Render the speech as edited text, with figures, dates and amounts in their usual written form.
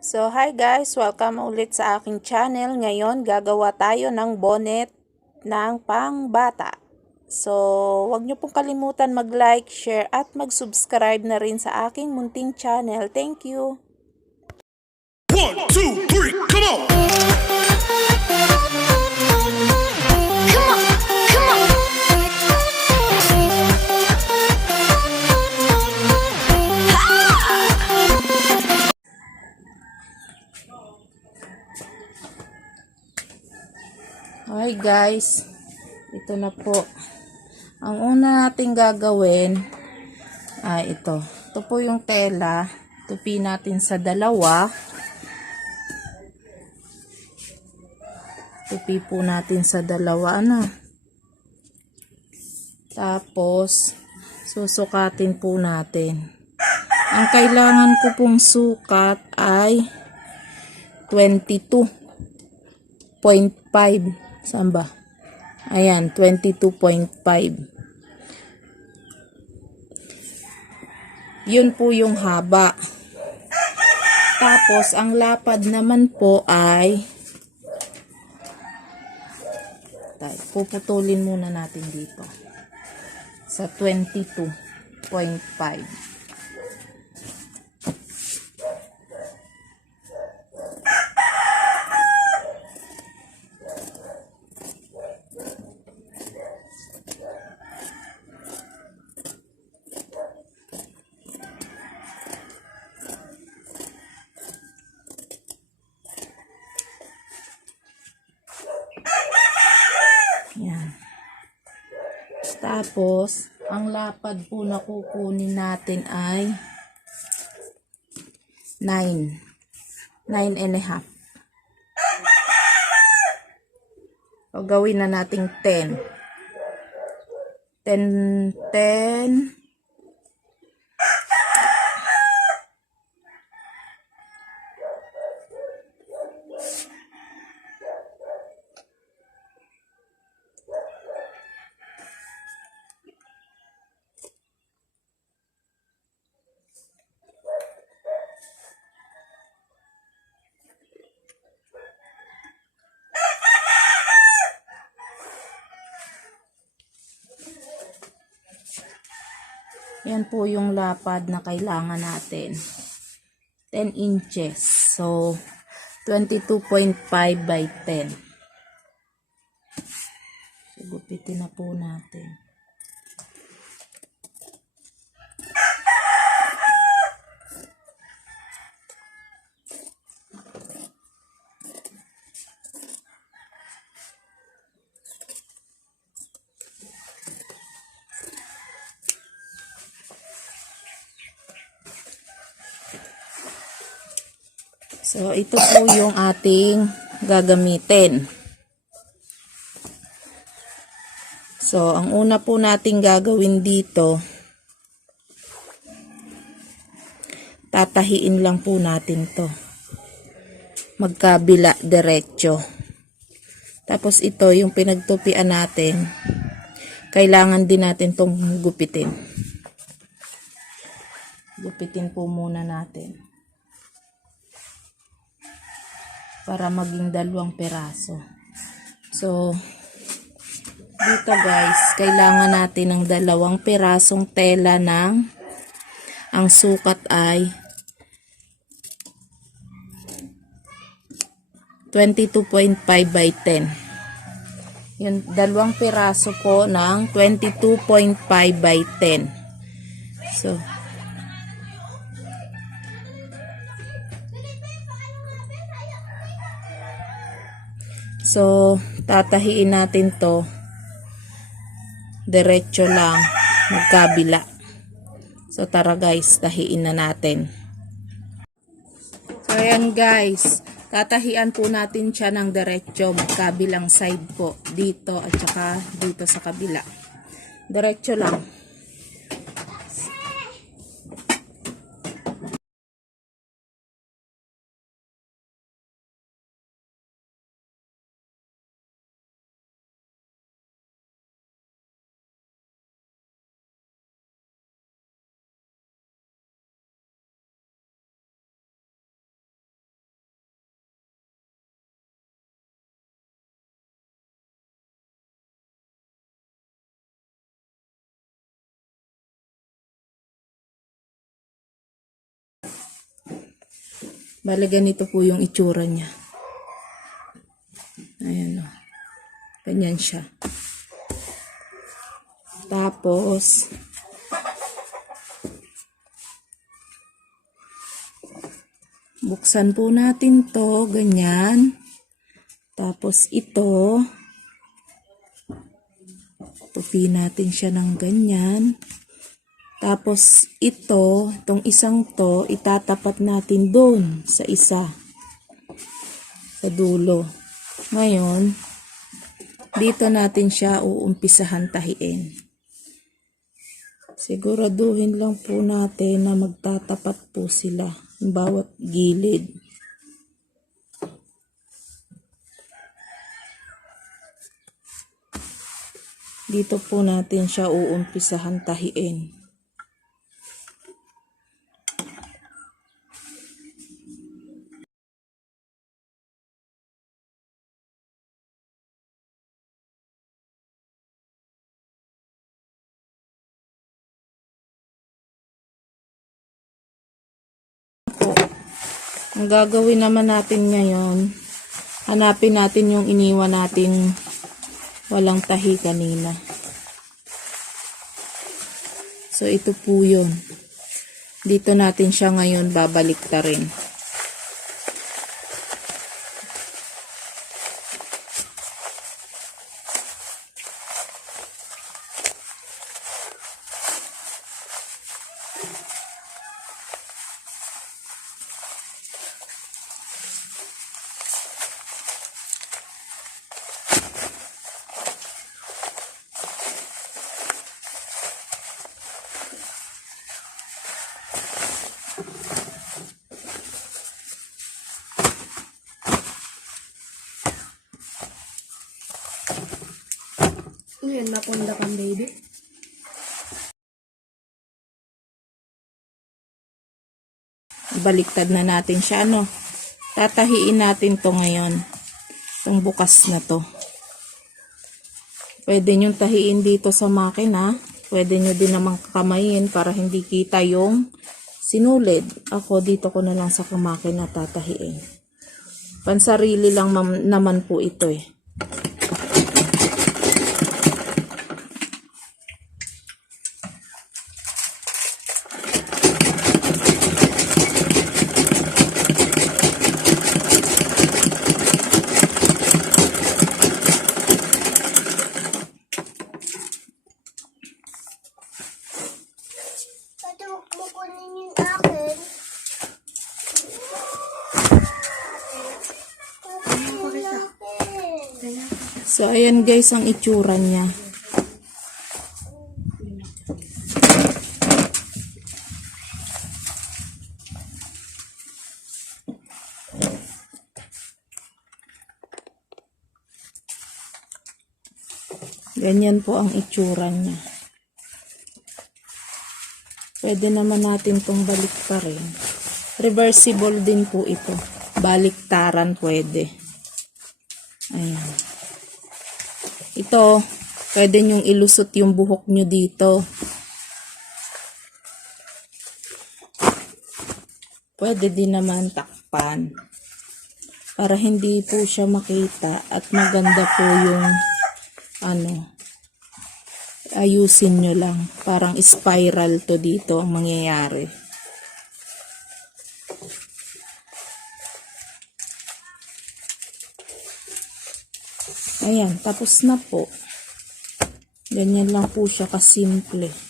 So, hi guys! Welcome ulit sa aking channel. Ngayon, gagawa tayo ng bonnet ng pangbata. So, wag niyo pong kalimutan mag-like, share, at mag-subscribe na rin sa aking munting channel. Thank you! 1, 2, 3, come on! Hi guys! Ito na po. Ang una nating gagawin ay ito. Ito po yung tela. Tupi natin sa dalawa. Tupi po natin sa dalawa na. Tapos, susukatin po natin. Ang kailangan ko pong sukat ay 22.5. Saan ba? Ayan, 22.5. Yun po yung haba. Tapos, ang lapad naman po ay puputulin muna natin dito sa 22.5. Yan. Tapos, ang lapad po na kukunin natin ay 9. 9.5. O gawin na nating 10. 10. Yan po yung lapad na kailangan natin. 10 inches. So, 22.5 by 10. So, gupitin na po natin. So, ito po yung ating gagamitin. So, ang una po nating gagawin dito, tatahiin lang po natin to. Magkabila, diretso. Tapos ito, yung pinagtupian natin, kailangan din natin tong gupitin. Gupitin po muna natin. Para maging 2 peraso. So, dito guys, kailangan natin ng 2 perasong tela ng ang sukat ay 22.5 by 10. Yung 2 peraso po ng 22.5 by 10. So, tatahiin natin to diretso lang, magkabila. So, tara guys, tahiin na natin. So, ayan guys, tatahian po natin siya ng diretso, magkabilang side po, dito at saka dito sa kabila. Diretso lang. Bale, ganito po yung itsura niya. Ayan o. Ganyan siya. Tapos, buksan po natin to, ganyan. Tapos ito, tupi natin siya ng ganyan. Tapos ito, itong isang to, itatapat natin doon sa isa. Sa dulo. Ngayon, dito natin siya uumpisahan tahiin. Siguraduhin lang po natin na magtatapat po sila ng bawat gilid. Dito po natin siya uumpisahan tahiin. Ang gagawin naman natin ngayon, hanapin natin yung iniwan natin walang tahi kanina. So, ito po yun. Dito natin siya ngayon babaliktarin. Yan, napunda kang baby. Baliktad na natin siya, ano? Tatahiin natin to ngayon. Itong bukas na to. Pwede nyo tahiin dito sa makina. Pwede nyo din namang kamayin para hindi kita yung sinulid. Ako, dito ko na lang sa makina tatahiin. Pansarili lang naman po ito eh. Pati mo kunin yung akin. So, ayan guys ang itsura niya. Ganyan po ang itsura niya. Pwede naman natin itong baliktarin. Reversible din po ito. Baliktaran pwede. Ayan. Ito, pwede nyong ilusot yung buhok nyo dito. Pwede din naman takpan. Para hindi po siya makita at maganda po yung ayusin nyo lang. Parang spiral to dito ang mangyayari. Ayan, tapos na po. Ganyan lang po siya kasimple.